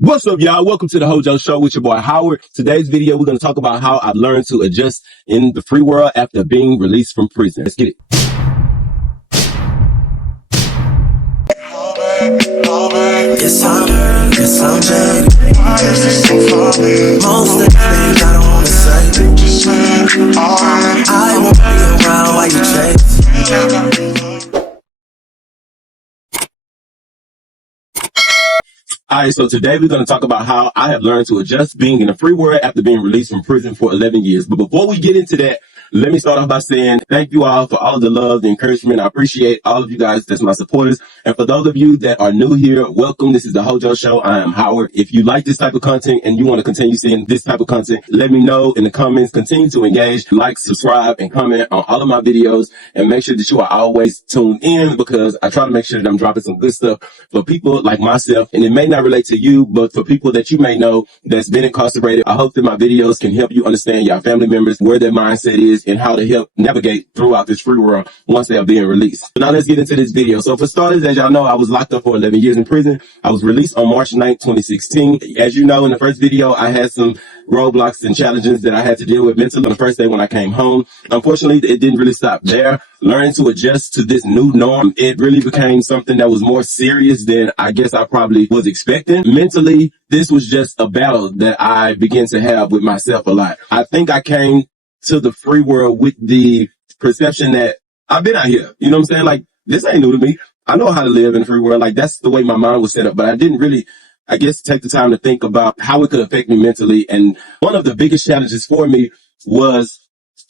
What's up, y'all? Welcome to the Hojo Show with your boy Howard. Today's video, we're going to talk about how I've learned to adjust in the free world after being released from prison. Let's get it. Yes, I'm jaded. Most of the things I don't wanna say. I won't be around while you chase. Alright, so today we're going to talk about how I have learned to adjust being in the free world after being released from prison for 11 years. But before we get into that, let me start off by saying thank you all for all of the love, the encouragement. I appreciate all of you guys that's my supporters. And for those of you that are new here, welcome. This is the Hojo Show. I am Howard. If you like this type of content and you want to continue seeing this type of content, let me know in the comments. Continue to engage, like, subscribe, and comment on all of my videos. And make sure that you are always tuned in because I try to make sure that I'm dropping some good stuff for people like myself. And it may not relate to you, but for people that you may know that's been incarcerated, I hope that my videos can help you understand your family members, where their mindset is, and how to help navigate throughout this free world once they are being released. Now let's get into this video. So for starters, as y'all know, I was locked up for 11 years in prison. I was released on March 9th, 2016. As you know, in the first video, I had some roadblocks and challenges that I had to deal with mentally on the first day when I came home. Unfortunately, it didn't really stop there. Learning to adjust to this new norm, it really became something that was more serious than I guess I probably was expecting. Mentally, this was just a battle that I began to have with myself a lot. I think I came to the free world with the perception that I've been out here. You know what I'm saying? Like, this ain't new to me. I know how to live in the free world. Like, that's the way my mind was set up. But I didn't really, I guess, take the time to think about how it could affect me mentally. And one of the biggest challenges for me was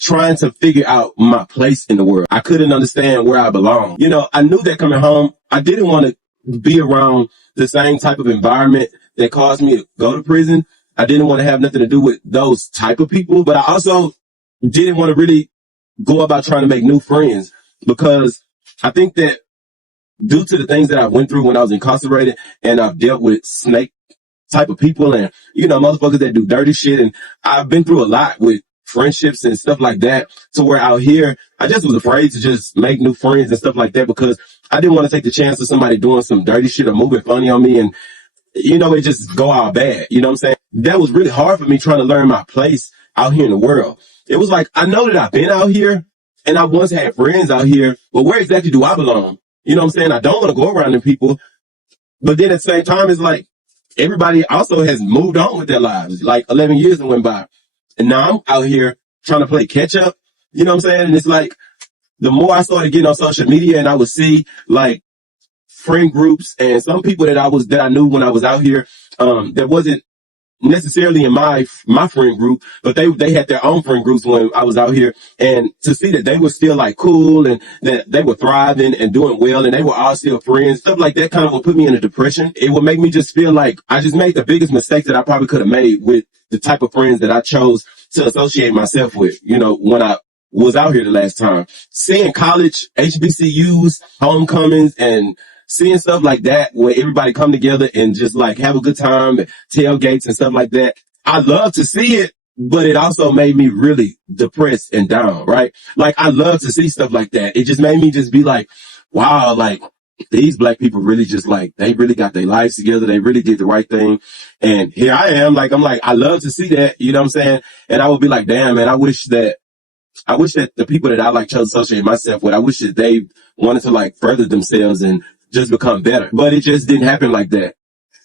trying to figure out my place in the world. I couldn't understand where I belong. You know, I knew that coming home, I didn't want to be around the same type of environment that caused me to go to prison. I didn't want to have nothing to do with those type of people, but I also didn't want to really go about trying to make new friends because I think that due to the things that I went through when I was incarcerated and I've dealt with snake type of people and, you know, motherfuckers that do dirty shit. And I've been through a lot with friendships and stuff like that to where out here, I just was afraid to just make new friends and stuff like that because I didn't want to take the chance of somebody doing some dirty shit or moving funny on me and, you know, it just go all bad. You know what I'm saying? That was really hard for me trying to learn my place out here in the world. It was like, I know that I've been out here and I once had friends out here, but where exactly do I belong? You know what I'm saying? I don't want to go around them people. But then at the same time, it's like everybody also has moved on with their lives. Like 11 years went by. And now I'm out here trying to play catch up. You know what I'm saying? And it's like the more I started getting on social media and I would see like friend groups and some people that I knew when I was out here, that wasn't necessarily in my friend group, but they had their own friend groups when I was out here, and to see that they were still like cool and that they were thriving and doing well and they were all still friends, stuff like that kind of would put me in a depression. It would make me just feel like I just made the biggest mistake that I probably could have made with the type of friends that I chose to associate myself with, you know, when I was out here the last time. Seeing college, HBCUs, homecomings, and seeing stuff like that where everybody come together and just like have a good time, tailgates and stuff like that. I love to see it, but it also made me really depressed and down, right? Like I love to see stuff like that. It just made me just be like, wow, like these black people really just like, they really got their lives together. They really did the right thing. And here I am, like, I'm like, I love to see that, you know what I'm saying? And I would be like, damn, man, I wish that the people that I like chose to associate myself with, I wish that they wanted to like further themselves and just become better. But it just didn't happen like that.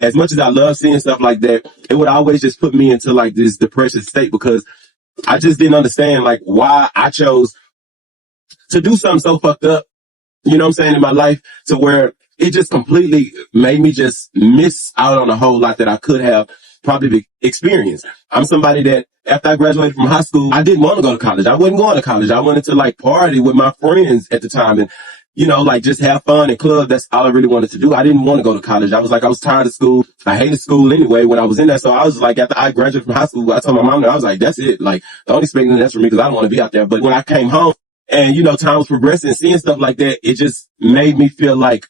As much as I love seeing stuff like that, it would always just put me into like this depression state because I just didn't understand like why I chose to do something so fucked up, you know what I'm saying, in my life to where it just completely made me just miss out on a whole lot that I could have probably experienced. I'm somebody that after I graduated from high school, I didn't want to go to college. I wasn't going to college. I wanted to like party with my friends at the time and, you know, like just have fun and club. That's all I really wanted to do. I didn't want to go to college. I was like, I was tired of school. I hated school anyway when I was in there. So I was like, after I graduated from high school, I told my mom that I was like, that's it. Like, don't expect nothing else from me because I don't want to be out there. But when I came home and, you know, time was progressing, seeing stuff like that, it just made me feel like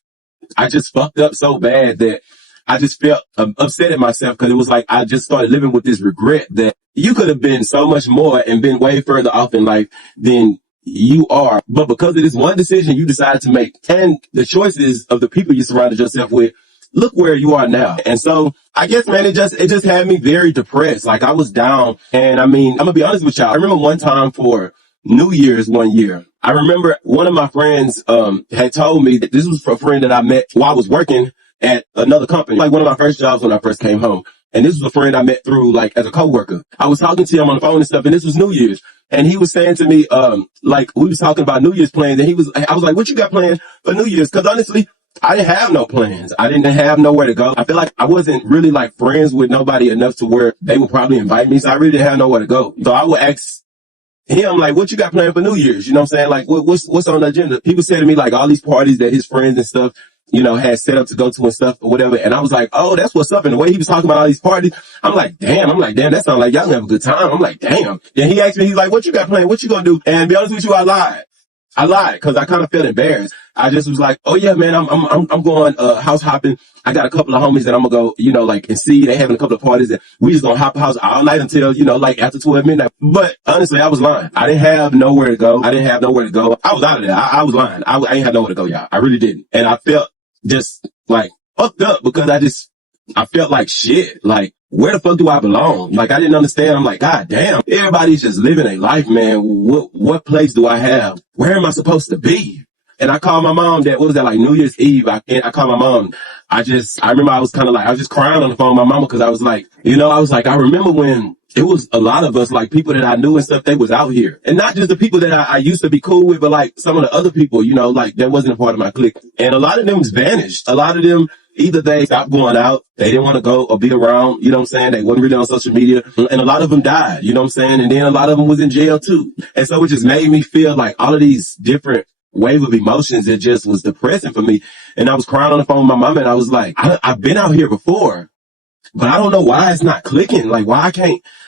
I just fucked up so bad that I just felt upset at myself because it was like I just started living with this regret that you could have been so much more and been way further off in life than you are. But because of this one decision you decided to make and the choices of the people you surrounded yourself with, look where you are now. And so I guess, man, it just had me very depressed. Like I was down. And I mean, I'm gonna be honest with y'all. I remember one time for New Year's one year, I remember one of my friends, had told me that this was a friend that I met while I was working at another company, like one of my first jobs when I first came home. And this was a friend I met through like as a coworker. I was talking to him on the phone and stuff, and this was New Year's. And he was saying to me, like we was talking about New Year's plans, and I was like, what you got planned for New Year's? Cause honestly, I didn't have no plans. I didn't have nowhere to go. I feel like I wasn't really like friends with nobody enough to where they would probably invite me. So I really didn't have nowhere to go. So I would ask him, like, what you got planned for New Year's? You know what I'm saying? Like, what's on the agenda? People say to me, like, all these parties that his friends and stuff, you know, had set up to go to and stuff or whatever. And I was like, oh, that's what's up. And the way he was talking about all these parties, I'm like, damn, that sounds like y'all gonna have a good time. I'm like, damn. Then he asked me, he's like, what you got planned? What you gonna do? And to be honest with you, I lied. I lied because I kind of felt embarrassed. I just was like, oh yeah, man, I'm going, house hopping. I got a couple of homies that I'm gonna go, you know, like, and see. They having a couple of parties and we just gonna hop a house all night until, you know, like after 12 midnight. But honestly, I was lying. I didn't have nowhere to go. I was out of there. I was lying. I ain't had nowhere to go, y'all. I really didn't. And I felt just like fucked up because I felt like shit. Like, where the fuck do I belong? Like, I didn't understand. I'm like, God damn, everybody's just living a life, man. What place do I have? Where am I supposed to be? And I called my mom like New Year's Eve. I called my mom. I remember I was just crying on the phone with my mama because I was like, I remember when it was a lot of us, like people that I knew and stuff, they was out here. And not just the people that I used to be cool with, but like some of the other people, you know, like that wasn't a part of my clique. And a lot of them vanished. A lot of them, either they stopped going out, they didn't want to go or be around, you know what I'm saying? They wasn't really on social media. And a lot of them died, you know what I'm saying? And then a lot of them was in jail too. And so it just made me feel like all of these different wave of emotions that just was depressing for me. And I was crying on the phone with my mom and I was like, I've been out here before, but I don't know why it's not clicking. Like why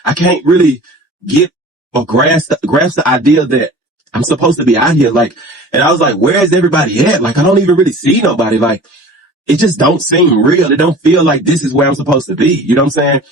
I can't really get or grasp the idea that I'm supposed to be out here. Like, and I was like, where is everybody at? Like, I don't even really see nobody. Like, it just don't seem real. It don't feel like this is where I'm supposed to be. You know what I'm saying?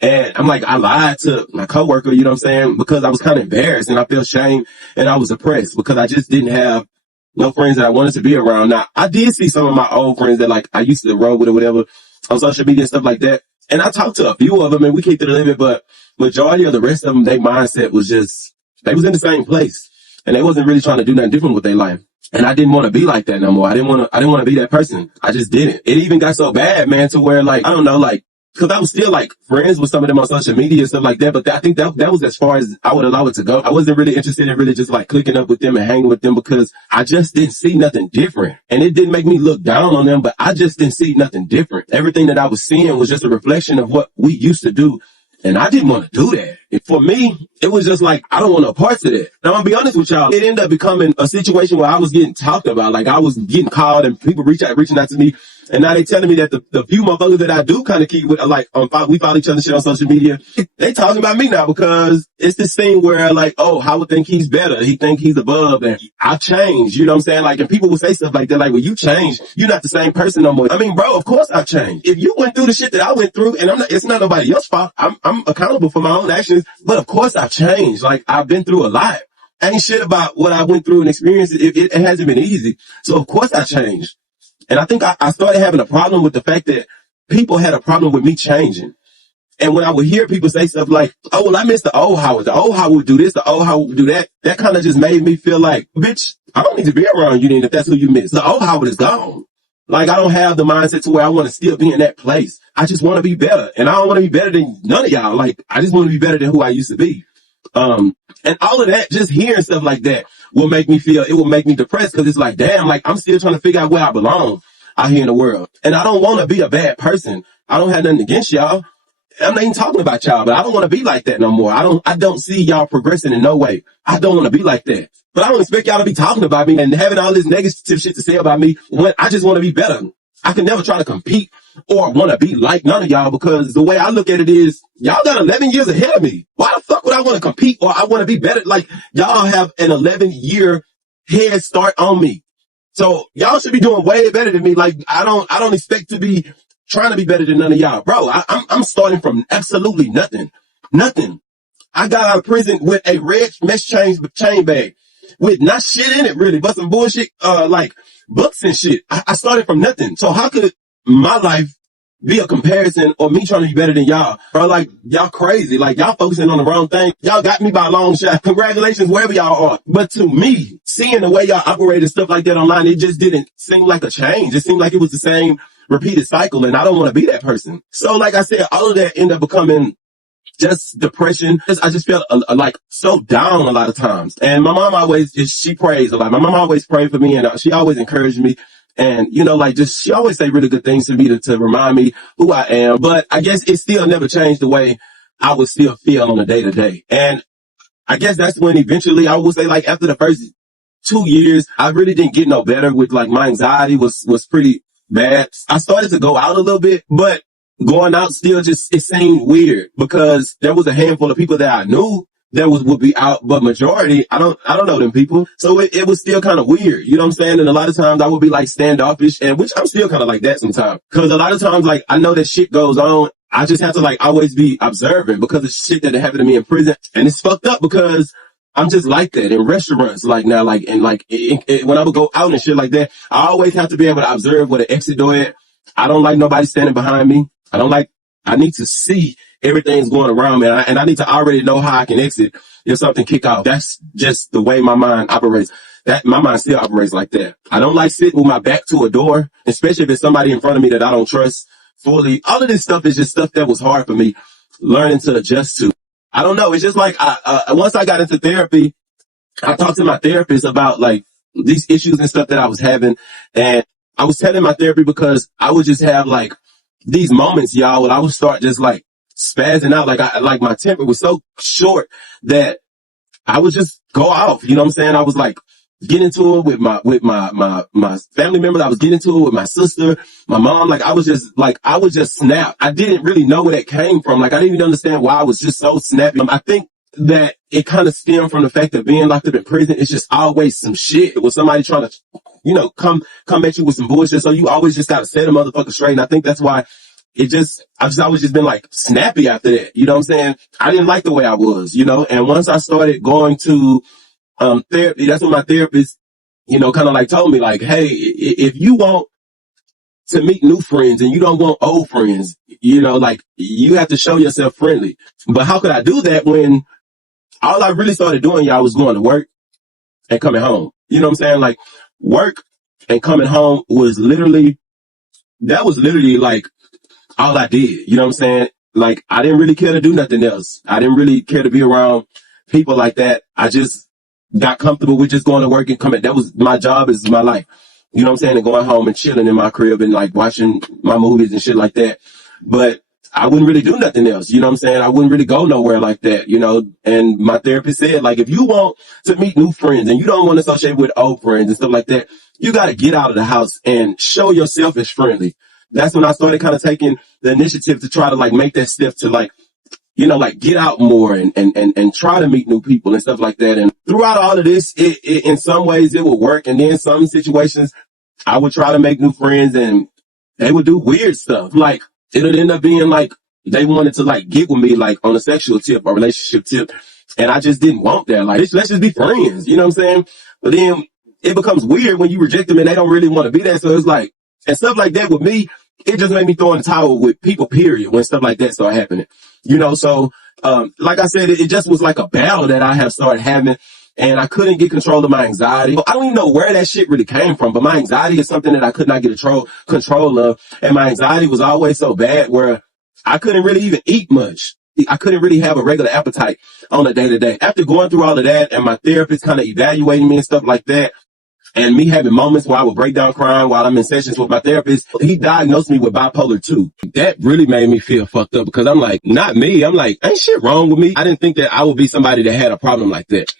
And I'm like, I lied to my coworker, you know what I'm saying? Because I was kind of embarrassed and I felt shame and I was oppressed because I just didn't have no friends that I wanted to be around. Now, I did see some of my old friends that like I used to roll with or whatever on social media and stuff like that. And I talked to a few of them and we kicked it a little bit, but majority of the rest of them, their mindset was just, they was in the same place and they wasn't really trying to do nothing different with their life. And I didn't want to be like that no more. I didn't want to be that person. I just didn't. It even got so bad, man, to where like, I don't know, like, cause I was still like friends with some of them on social media and stuff like that. But I think that was as far as I would allow it to go. I wasn't really interested in really just like clicking up with them and hanging with them because I just didn't see nothing different. And it didn't make me look down on them, but I just didn't see nothing different. Everything that I was seeing was just a reflection of what we used to do. And I didn't want to do that. For me, it was just like, I don't want no parts of that. Now, I'm gonna be honest with y'all. It ended up becoming a situation where I was getting talked about. Like, I was getting called and people reaching out to me. And now they telling me that the few motherfuckers that I do kind of keep with, like, we follow each other shit on social media. They talking about me now because it's this thing where, like, oh, Howard think he's better. He think he's above and I've changed. You know what I'm saying? Like, and people will say stuff like that. Like, well, you changed. You're not the same person no more. I mean, bro, of course I've changed. If you went through the shit that I went through and it's not nobody else's fault. I'm accountable for my own actions, but of course I've changed. Like, I've been through a lot. Ain't shit about what I went through and experienced. It hasn't been easy. So of course I changed. And I think I started having a problem with the fact that people had a problem with me changing. And when I would hear people say stuff like, oh, well, I miss the old Howard. The old Howard would do this. The old Howard would do that. That kind of just made me feel like, bitch, I don't need to be around you then if that's who you miss. The old Howard is gone. Like, I don't have the mindset to where I want to still be in that place. I just want to be better. And I don't want to be better than none of y'all. Like, I just want to be better than who I used to be. And all of that, just hearing stuff like that will make me depressed because it's like, damn, like I'm still trying to figure out where I belong out here in the world. And I don't want to be a bad person. I don't have nothing against y'all. I'm not even talking about y'all, but I don't want to be like that no more. I don't see y'all progressing in no way. I don't want to be like that. But I don't expect y'all to be talking about me and having all this negative shit to say about me when I just want to be better. I can never try to compete or want to be like none of y'all because the way I look at it is y'all got 11 years ahead of me. Why the fuck would I want to compete or I want to be better? Like y'all have an 11-year head start on me. So y'all should be doing way better than me. Like I don't expect to be trying to be better than none of y'all. Bro, I'm starting from absolutely nothing. Nothing. I got out of prison with a red mesh chain bag with not shit in it really, but some bullshit, like books and shit. I started from nothing. So how could my life be a comparison or me trying to be better than y'all. Bro, like, y'all crazy. Like, y'all focusing on the wrong thing. Y'all got me by a long shot. Congratulations, wherever y'all are. But to me, seeing the way y'all operate and stuff like that online, it just didn't seem like a change. It seemed like it was the same repeated cycle, and I don't want to be that person. So, like I said, all of that ended up becoming just depression. I just felt like so down a lot of times. And my mom always, she prays a lot. My mom always prayed for me, and she always encouraged me. And, you know, like, just, she always say really good things to me to remind me who I am. But I guess it still never changed the way I would still feel on a day to day. And I guess that's when eventually I would say, like, after the first 2 years, I really didn't get no better with, like, my anxiety was pretty bad. I started to go out a little bit, but going out still just, it seemed weird because there was a handful of people that I knew that would be out, but majority, I don't know them people. So it was still kind of weird. You know what I'm saying? And a lot of times I would be like standoffish, and which I'm still kind of like that sometimes. Cause a lot of times, like, I know that shit goes on. I just have to, like, always be observant because of shit that happened to me in prison. And it's fucked up because I'm just like that in restaurants, like now, like, and like when I would go out and shit like that, I always have to be able to observe where the exit door is. I don't like nobody standing behind me. I need to see everything's going around me, and I need to already know how I can exit if something kick off. That's just the way my mind operates. That my mind still operates like that. I don't like sitting with my back to a door, especially if it's somebody in front of me that I don't trust fully. All of this stuff is just stuff that was hard for me learning to adjust to. I don't know. It's just like once I got into therapy, I talked to my therapist about like these issues and stuff that I was having, and I was telling my therapy because I would just have like these moments, y'all, when I would start just like spazzing out. Like my temper was so short that I would just go off. You know what I'm saying? I was like get into it with my family members. I was getting into it with my sister, my mom. Like I would just snap. I didn't really know where that came from. Like I didn't even understand why I was just so snappy. I think that it kind of stemmed from the fact of being locked up in prison. It's just always some shit. It was somebody trying to, you know, come at you with some bullshit. So you always just gotta set a motherfucker straight. And I think that's why I've always just been like snappy after that. You know what I'm saying? I didn't like the way I was, you know, and once I started going to, therapy, that's when my therapist, you know, kind of like told me like, hey, if you want to meet new friends and you don't want old friends, you know, like you have to show yourself friendly. But how could I do that when all I really started doing, y'all, was going to work and coming home? You know what I'm saying? Like work and coming home was literally like all I did. You know what I'm saying? Like I didn't really care to do nothing else. I didn't really care to be around people like that. I just got comfortable with just going to work and coming. That was my job, is my life. You know what I'm saying? And going home and chilling in my crib and like watching my movies and shit like that. But I wouldn't really do nothing else. You know what I'm saying? I wouldn't really go nowhere like that, you know? And my therapist said, like, if you want to meet new friends and you don't want to associate with old friends and stuff like that, you got to get out of the house and show yourself as friendly. That's when I started kind of taking the initiative to try to like make that step to like, you know, like get out more and try to meet new people and stuff like that. And throughout all of this, it in some ways it would work. And then some situations I would try to make new friends and they would do weird stuff. Like it would end up being like they wanted to like get with me like on a sexual tip or relationship tip. And I just didn't want that. Like, let's just be friends. You know what I'm saying? But then it becomes weird when you reject them and they don't really want to be there. So it's like, and stuff like that with me, it just made me throw in the towel with people, period, when stuff like that started happening. You know, so, like I said, it just was like a battle that I have started having, and I couldn't get control of my anxiety. I don't even know where that shit really came from, but my anxiety is something that I could not get control of. And my anxiety was always so bad where I couldn't really even eat much. I couldn't really have a regular appetite on a day to day. After going through all of that and my therapist kind of evaluating me and stuff like that, and me having moments where I would break down crying while I'm in sessions with my therapist, he diagnosed me with bipolar 2. That really made me feel fucked up because I'm like, not me. I'm like, ain't shit wrong with me. I didn't think that I would be somebody that had a problem like that.